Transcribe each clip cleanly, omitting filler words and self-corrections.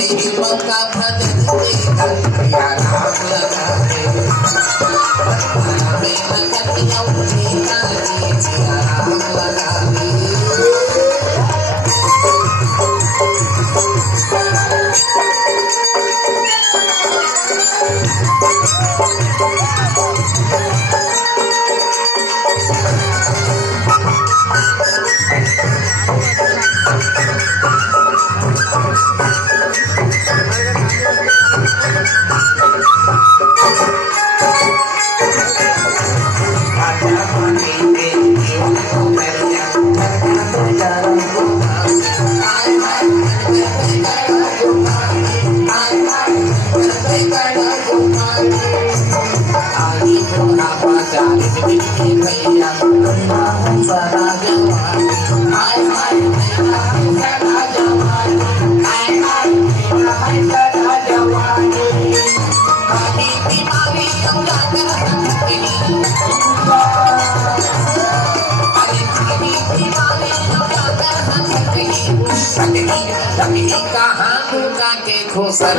ही मौका भजन देगा या राम लगा दे में लगतिया उठेगा या राम लगा दे घोसर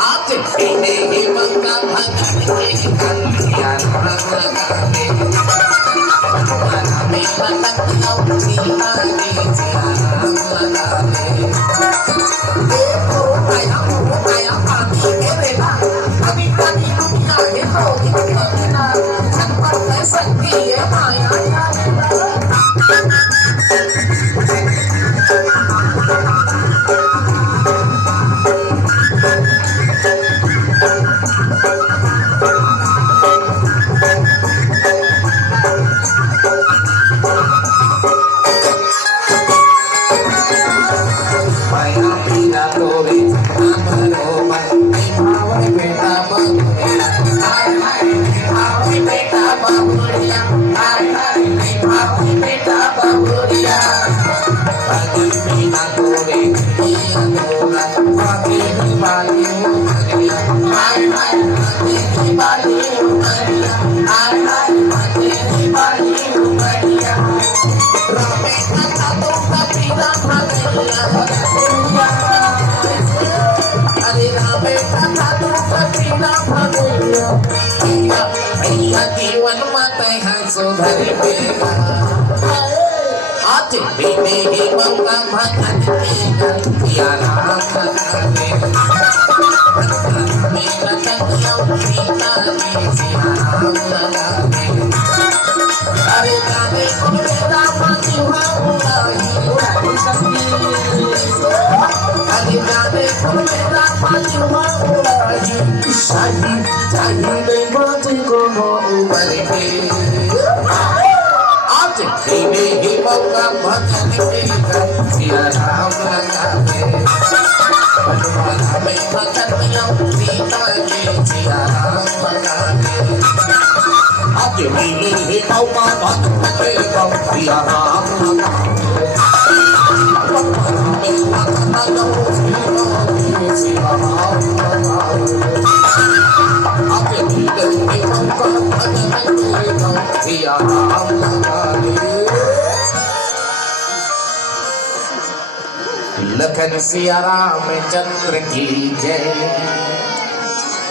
आज पीने ही मौका भजन देगा राम लगा दे में लगतिया उठेगा राम लगा दे देखो आया पानी गिरेगा अभी पानी दुनिया के लोग ना संपत शक्ति है माया जीवन माते सुधर आज पीने ही मौका भजन देगा या राम लगा दे में लगतिया उठेगा या राम लगा दे अरे जाने को मेरा पानी हुआ अरे जाने को मेरा पानी हुआ चाहिए बाजी को उमर में आज पीने ही मौका भजन देगा या राम लगा दे में लगतिया उठेगा या राम लगा दे आज पीने ही मौका भजन देगा या राम लगा दे में लगतिया उठेगा या राम लगा दे लखन सिया रामचंद्र की जय।